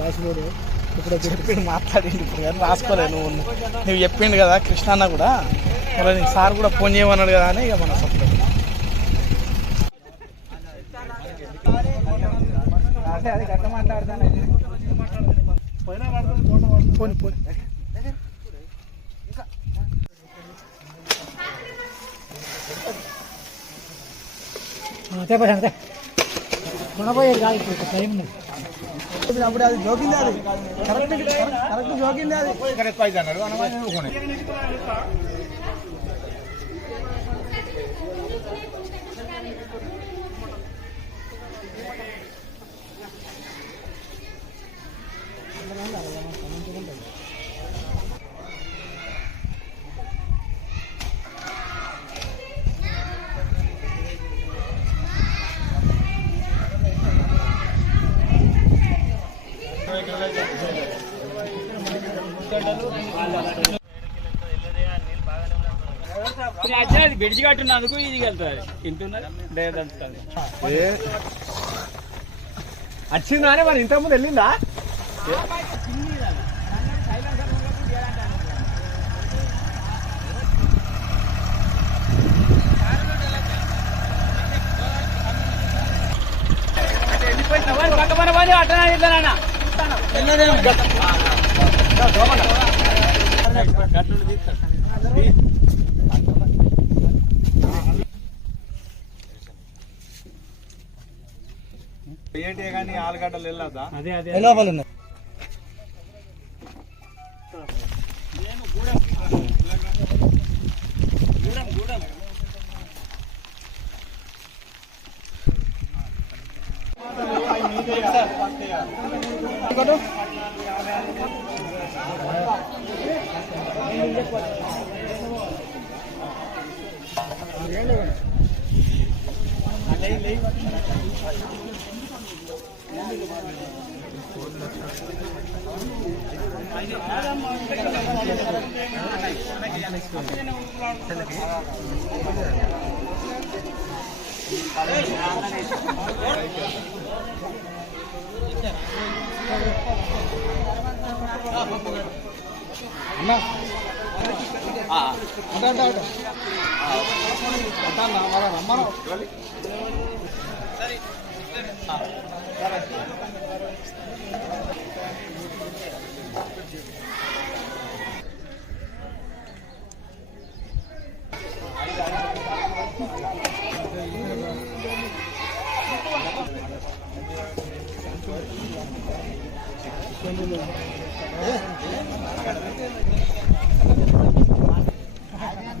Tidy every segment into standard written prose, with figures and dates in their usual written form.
రాసినోడు ఇప్పుడు చెప్పిండు మాట్లాడిండు ఇప్పుడు కానీ రాసుకోలేదు నువ్వు చెప్పిండు కదా కృష్ణ అన్న కూడా మళ్ళీ నీకు సార్ కూడా ఫోన్ చేయమన్నాడు కదా అని ఇక మన సప్లై అది గట్ట మాట్లాడతాను పోనీ పోనీ అంతే అంతే కొనపోయేది కాదు ఇప్పుడు టైం అప్పుడు అది జోకింది అది కరెక్ట్ కరెక్ట్ జోకింది అది కరెక్ట్ పైసా అన్నాడు బ్రిడ్జి కట్టున్నందుకు ఇది వెళ్తుంది ఇంటున్నది వచ్చిందానే మరి ఇంతకుముందు వెళ్ళిందా ఏంటి కానీ ఆలుగడ్డలు వెళ్ళదా అదే అదే లోపల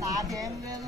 నాకేం లేదు